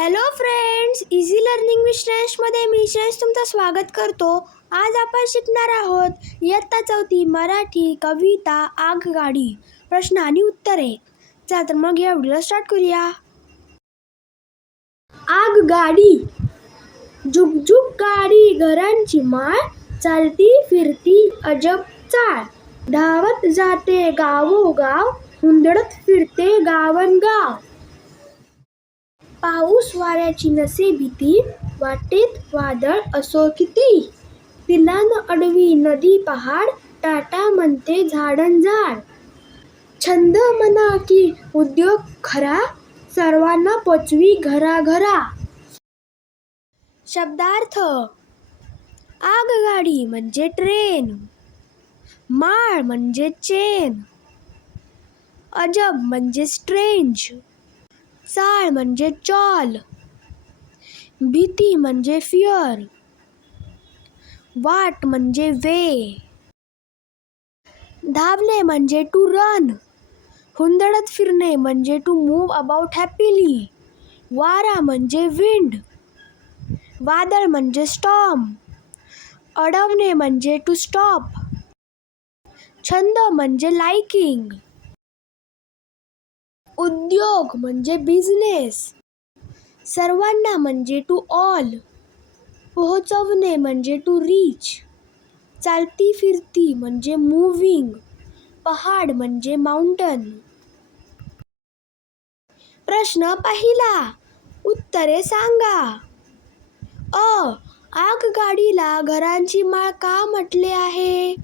Hello friends, easy learning with श्रेयसमध्ये मी श्रेयस तुमचं स्वागत करतो. आज आपण शिकणार आहोत इयत्ता चौथी मराठी कविता आगगाडी प्रश्न आणि उत्तरे. चला तर मग या व्हिडिओ स्टार्ट करूया. आगगाडी. जुगजुग गाडी घरांची माळ, चालती फिरती अजब चाळ, धावत जाते गावोगाव, हुंदडत फिरते गावनगाव. पाऊस वाऱ्याची नसे भीती, वाटेत वादळ असो किती, तिलान अडवी नदी पहाड, टाटा म्हणते झाडंझाड. छंद म्हणा की उद्योग खरा, सर्वांना पोचवी घराघरा. शब्दार्थ. आगगाडी म्हणजे ट्रेन, माळ म्हणजे चेन, अजब म्हणजे स्ट्रेंज, चाळ म्हणजे चाल, भीती म्हणजे फिअर, वाट म्हणजे वे, धावणे म्हणजे टू रन, हुंदडत फिरणे म्हणजे टू मूव्ह अबाउट हॅपीली, वारा म्हणजे विंड, वादळ म्हणजे स्टॉर्म, अडवणे म्हणजे टू स्टॉप, छंद म्हणजे लाइकिंग, उद्योग म्हणजे बिझनेस, सर्वांना म्हणजे टू ऑल, पोहोचवणे म्हणजे टू रीच, चालती फिरती म्हणजे मूव्हिंग, पहाड म्हणजे माउंटन. प्रश्न पहिला. उत्तरे सांगा. अ. आगगाडीला घरांची माळ का म्हटले आहे?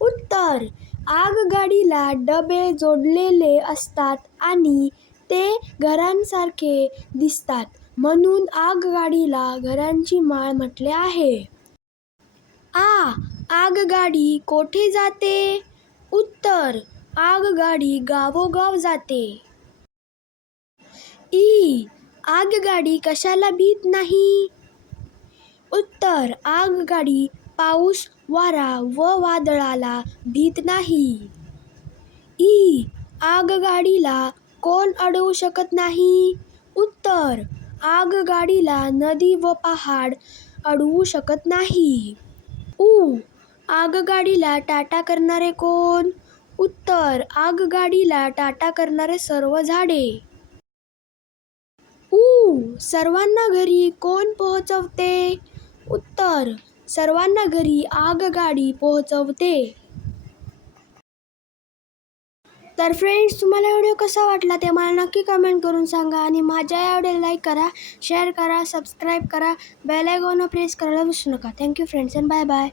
उत्तर. आगगाडीला डबे जोडलेले असतात आणि ते घरांसारखे दिसतात, म्हणून आगगाडीला घरांची माळ म्हटले आहे. आ. आगगाडी कोठे जाते? उत्तर. आगगाडी गावोगाव जाते. ई. आगगाडी कशाला भीत नाही? उत्तर. आगगाडी पाऊस, वारा व वादळाला भीत नाही. ई. आगगाडीला कोण अडवू शकत नाही? उत्तर. आगगाडीला नदी व पहाड अडवू शकत नाही. उ. आगगाडीला टाटा करणारे कोण? उत्तर. आगगाडीला टाटा करणारे सर्व झाडे. ऊ. सर्वांना घरी कोण पोहोचवते? उत्तर. सर्वांना घरी आगगाडी पोहोचवते. तर फ्रेंड्स, तुम्हाला व्हिडिओ कसा वाटला ते मला नक्की कमेंट करून सांगा आणि माझ्या या व्हिडिओला लाईक करा, शेअर करा, सबस्क्राईब करा, बेल आयकॉन प्रेस करायला विसरू नका. Thank you friends and bye bye.